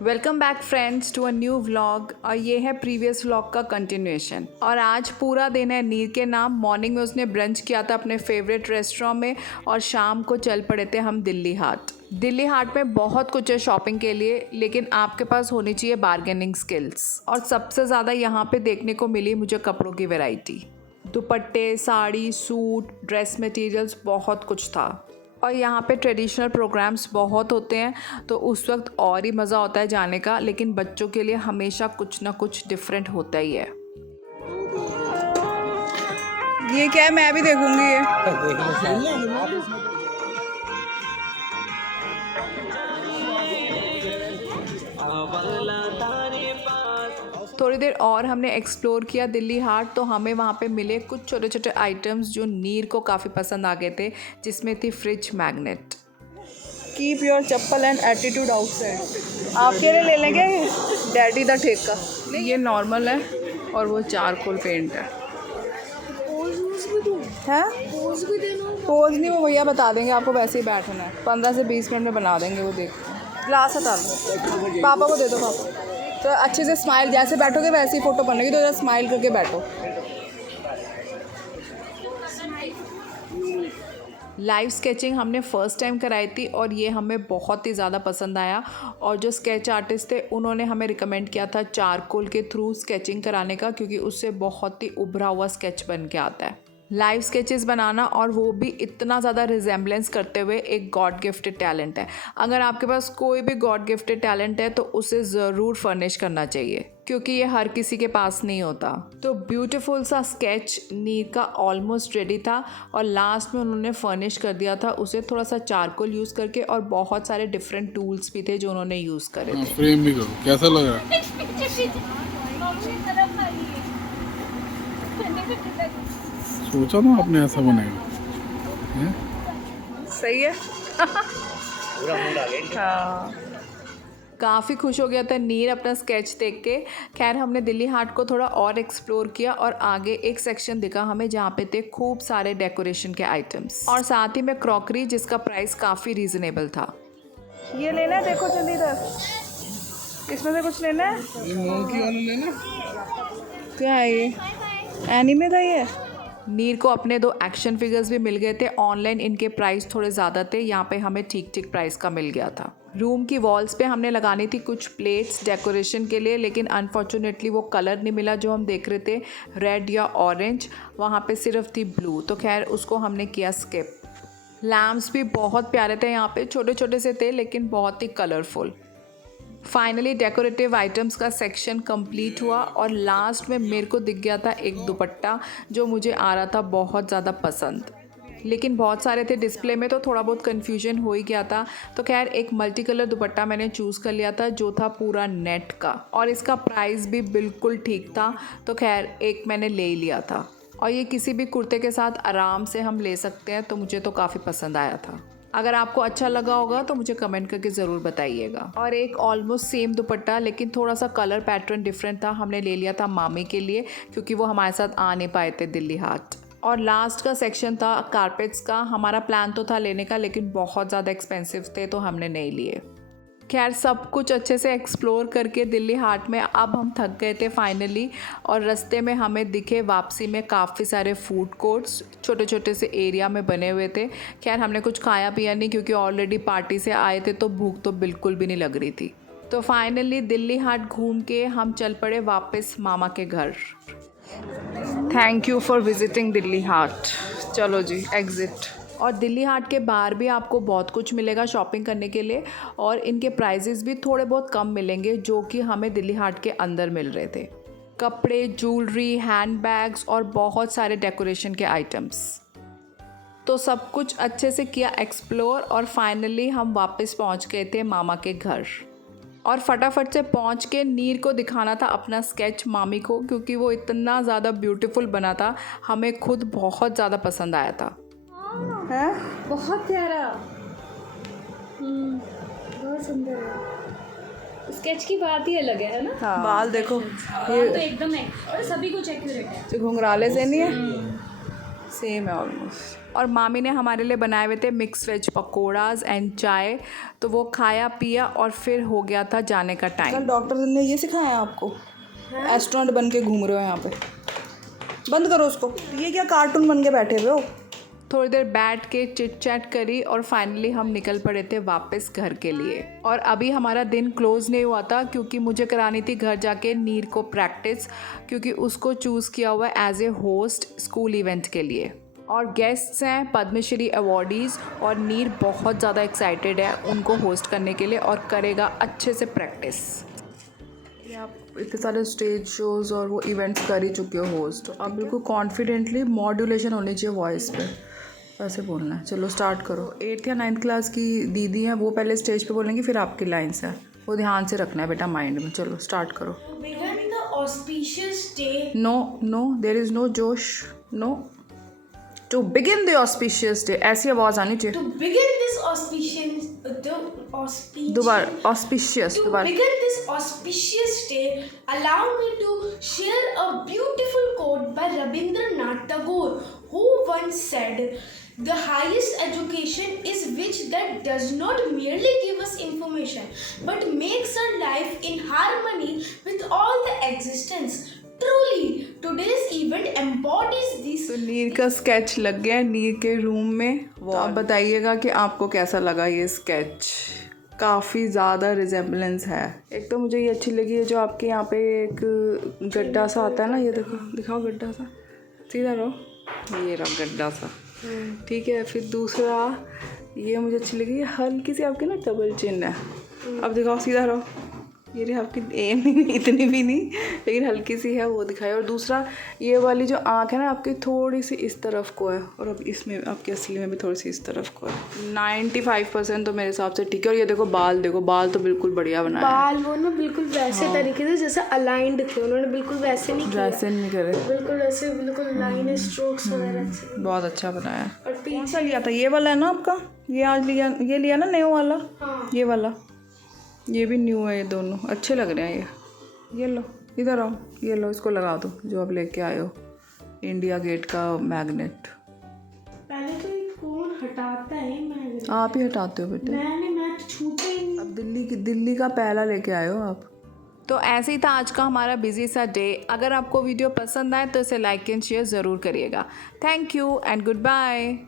Welcome back friends to a new vlog. और ये है प्रीवियस व्लॉग का कंटिन्यूएशन। और आज पूरा दिन है नीर के नाम। मॉर्निंग में उसने ब्रंच किया था अपने फेवरेट रेस्टोरेंट में और शाम को चल पड़े थे हम दिल्ली हाट। दिल्ली हाट में बहुत कुछ है शॉपिंग के लिए, लेकिन आपके पास होनी चाहिए बार्गेनिंग स्किल्स। और सबसे ज़्यादा यहाँ पे देखने को मिली मुझे कपड़ों की वैरायटी। दुपट्टे, साड़ी, सूट, ड्रेस मटेरियल्स, बहुत कुछ था। और यहाँ पे ट्रेडिशनल प्रोग्राम्स बहुत होते हैं, तो उस वक्त और ही मज़ा होता है जाने का। लेकिन बच्चों के लिए हमेशा कुछ ना कुछ डिफरेंट होता ही है। ये क्या है, मैं भी देखूंगी ये। थोड़ी देर और हमने एक्सप्लोर किया दिल्ली हाट, तो हमें वहाँ पे मिले कुछ छोटे छोटे आइटम्स जो नीर को काफ़ी पसंद आ गए थे, जिसमें थी fridge magnet. Keep your chappal and attitude outside. आपके लिए ले लेंगे डैडी द ठेका। नहीं, ये नॉर्मल है और वो चारकोल पेंट है। पोज नहीं, वो भैया बता देंगे आपको, वैसे ही बैठना है। 15 से 20 मिनट में बना देंगे वो। देख, ग्लास हटा लो, पापा को दे दो। पापा तो अच्छे से स्माइल, जैसे बैठोगे वैसे ही फ़ोटो बनेगी, तो जरा स्माइल करके बैठो। लाइव स्केचिंग हमने फ़र्स्ट टाइम कराई थी और ये हमें बहुत ही ज़्यादा पसंद आया। और जो स्केच आर्टिस्ट थे उन्होंने हमें रिकमेंड किया था चारकोल के थ्रू स्केचिंग कराने का, क्योंकि उससे बहुत ही उभरा हुआ स्केच बन के आता है। लाइव स्केचेस बनाना, और वो भी इतना ज़्यादा रिजेम्बलेंस करते हुए, एक गॉड गिफ्टेड टैलेंट है। अगर आपके पास कोई भी गॉड गिफ्टेड टैलेंट है तो उसे ज़रूर फर्निश करना चाहिए, क्योंकि ये हर किसी के पास नहीं होता। तो ब्यूटीफुल सा स्केच नीर का ऑलमोस्ट रेडी था, और लास्ट में उन्होंने फर्निश कर दिया था उसे थोड़ा सा चारकोल यूज़ करके, और बहुत सारे डिफरेंट टूल्स भी थे जो उन्होंने यूज़ करे थे। फ्रेम भी करो, कैसा लग रहा है? सोचा ना आपने ऐसा बनाएगा। सही है। हाँ, काफ़ी खुश हो गया था नीर अपना स्केच देख के। खैर, हमने दिल्ली हाट को थोड़ा और एक्सप्लोर किया, और आगे एक सेक्शन दिखा हमें जहाँ पे थे खूब सारे डेकोरेशन के आइटम्स, और साथ ही में क्रॉकरी, जिसका प्राइस काफ़ी रीजनेबल था। ये लेना है, देखो जल्दी इधर, इसमें से कुछ लेना है। ये मोंकी वाला लेना। क्या है ये, एनीमे था ये। नीर को अपने 2 एक्शन फिगर्स भी मिल गए थे। ऑनलाइन इनके प्राइस थोड़े ज़्यादा थे, यहाँ पे हमें ठीक ठीक प्राइस का मिल गया था। रूम की वॉल्स पे हमने लगानी थी कुछ प्लेट्स डेकोरेशन के लिए, लेकिन अनफॉर्चुनेटली वो कलर नहीं मिला जो हम देख रहे थे, रेड या ऑरेंज। वहाँ पे सिर्फ थी ब्लू, तो खैर उसको हमने किया स्किप। लैम्प्स भी बहुत प्यारे थे यहाँ पे, छोटे छोटे से थे लेकिन बहुत ही कलरफुल। फाइनली डेकोरेटिव आइटम्स का सेक्शन कंप्लीट हुआ, और लास्ट में मेरे को दिख गया था एक दुपट्टा जो मुझे आ रहा था बहुत ज़्यादा पसंद। लेकिन बहुत सारे थे डिस्प्ले में, तो थोड़ा बहुत कन्फ्यूजन हो ही गया था। तो खैर एक मल्टी कलर दुपट्टा मैंने चूज़ कर लिया था जो था पूरा नेट का, और इसका प्राइस भी बिल्कुल ठीक था। तो खैर एक मैंने ले ही लिया था, और ये किसी भी कुर्ते के साथ आराम से हम ले सकते हैं, तो मुझे तो काफ़ी पसंद आया था। अगर आपको अच्छा लगा होगा तो मुझे कमेंट करके ज़रूर बताइएगा। और एक ऑलमोस्ट सेम दुपट्टा, लेकिन थोड़ा सा कलर पैटर्न डिफरेंट था, हमने ले लिया था मामी के लिए, क्योंकि वो हमारे साथ आ नहीं पाए थे दिल्ली हाट। और लास्ट का सेक्शन था कारपेट्स का। हमारा प्लान तो था लेने का, लेकिन बहुत ज़्यादा एक्सपेंसिव थे तो हमने नहीं लिए। खैर सब कुछ अच्छे से एक्सप्लोर करके दिल्ली हाट में अब हम थक गए थे फाइनली, और रास्ते में हमें दिखे वापसी में काफ़ी सारे फूड कोर्ट्स छोटे छोटे से एरिया में बने हुए थे। खैर हमने कुछ खाया पिया नहीं, क्योंकि ऑलरेडी पार्टी से आए थे तो भूख तो बिल्कुल भी नहीं लग रही थी। तो फाइनली दिल्ली हाट घूम के हम चल पड़े वापस मामा के घर। Thank you for visiting Delhi Haat. चलो जी, एग्ज़िट। और दिल्ली हाट के बाहर भी आपको बहुत कुछ मिलेगा शॉपिंग करने के लिए, और इनके प्राइजेस भी थोड़े बहुत कम मिलेंगे जो कि हमें दिल्ली हाट के अंदर मिल रहे थे। कपड़े, ज्वेलरी, हैंडबैग्स और बहुत सारे डेकोरेशन के आइटम्स। तो सब कुछ अच्छे से किया एक्सप्लोर, और फाइनली हम वापस पहुंच गए थे मामा के घर। और फटाफट से पहुंच के नीर को दिखाना था अपना स्केच मामी को, क्योंकि वो इतना ज़्यादा ब्यूटीफुल बना था, हमें खुद बहुत ज़्यादा पसंद आया था। है बहुत प्यारा। बहुत सुंदर है। स्केच की बात ही अलग है ना। हाँ, बाल देखो, ये तो एकदम है, और सभी कुछ एक्यूरेट है। घुंघराले से नहीं है, सेम है ऑलमोस्ट। और मामी ने हमारे लिए बनाए हुए थे मिक्स वेज पकौड़ाज एंड चाय, तो वो खाया पिया और फिर हो गया था जाने का टाइम। कल डॉक्टर ने ये सिखाया आपको? एस्ट्रोनॉट बन के घूम रहे हो यहाँ पे। बंद करो उसको। ये क्या कार्टून बन के बैठे हुए हो? थोड़ी देर बैठ के चिट चैट करी और फाइनली हम निकल पड़े थे वापस घर के लिए। और अभी हमारा दिन क्लोज़ नहीं हुआ था क्योंकि मुझे करानी थी घर जाके नीर को प्रैक्टिस, क्योंकि उसको चूज़ किया हुआ है as a host school event के लिए। और गेस्ट्स हैं पद्मश्री अवॉर्डीज़ और नीर बहुत ज़्यादा एक्साइटेड है उनको होस्ट करने के लिए और करेगा अच्छे से प्रैक्टिस। ये आप इतने सारे स्टेज शोज़ और वो इवेंट्स कर ही चुके हो होस्ट, आप बिल्कुल कॉन्फिडेंटली मॉड्यूलेशन होनी चाहिए वॉइस पे, ऐसे बोलना है। चलो स्टार्ट करो। 8th या 9th क्लास की दीदी हैं, वो पहले स्टेज पे बोलेंगी फिर आपकी लाइन्स है, वो ध्यान से रखना है बेटा माइंड में। चलो स्टार्ट करो। Begin the auspicious day. No there is no जोश, no. To begin the auspicious day, ऐसी आवाज़ आनी चाहिए। To begin this दोबारा ऑस्पिशियस, To दोबारा। begin this auspicious day, allow me to share a beautiful quote by Rabindranath Tagore, who once said, "The highest education is which that does not merely give us information, but makes our life in harmony with all the existence." Truly, today's event embodies this. तो नीर का sketch लग गया है नीर के room में। तो आप बताइएगा कि आपको कैसा लगा ये स्केच। काफ़ी ज़्यादा रिजेम्बलेंस है। एक तो मुझे ये अच्छी लगी है जो आपके यहाँ पे एक गड्ढा सा आता है ना, ये देखो, दिखाओ गड्ढा सा, सीधा रहो, ये रहा गड्ढा सा, ठीक है। फिर दूसरा ये मुझे अच्छी लगी, ये हल्की सी आपकी ना डबल चिन है। अब दिखाओ, सीधा रहो, ये रही आपकी एम नहीं, इतनी भी नहीं लेकिन हल्की सी है, वो दिखाई। और दूसरा ये वाली जो आँख है ना आपकी थोड़ी सी इस तरफ को है, और अब इसमें आपकी असली में भी थोड़ी सी इस तरफ को है। 95% तो मेरे हिसाब से ठीक है। और ये देखो बाल, देखो बाल तो बिल्कुल बढ़िया बनाया है। बाल वो ना बिल्कुल वैसे तरीके से जैसे अलाइंड थे, उन्होंने बिल्कुल वैसे नहीं किया, वैसे नहीं करे, बिल्कुल वैसे, बिल्कुल लाइन स्ट्रोक्स वगैरह से। बहुत अच्छा बनाया है। और कौन सा लिया था? ये वाला है ना आपका? ये आज लिया, ये लिया ना न्यू वाला? हाँ। ये वाला, ये भी न्यू है, ये दोनों अच्छे लग रहे हैं। ये लो, इधर आओ, ये लो, इसको लगा दो जो आप लेके आए हो, इंडिया गेट का मैग्नेट। पहले तो ये कौन हटाता है? मैं आप ही हटाते हो बेटे, मैं तो छूते ही नहीं। अब दिल्ली का पहला लेके आए हो आप। तो ऐसे ही था आज का हमारा बिजी सा डे। अगर आपको वीडियो पसंद आए तो इसे लाइक एंड शेयर ज़रूर करिएगा। Thank you and good bye.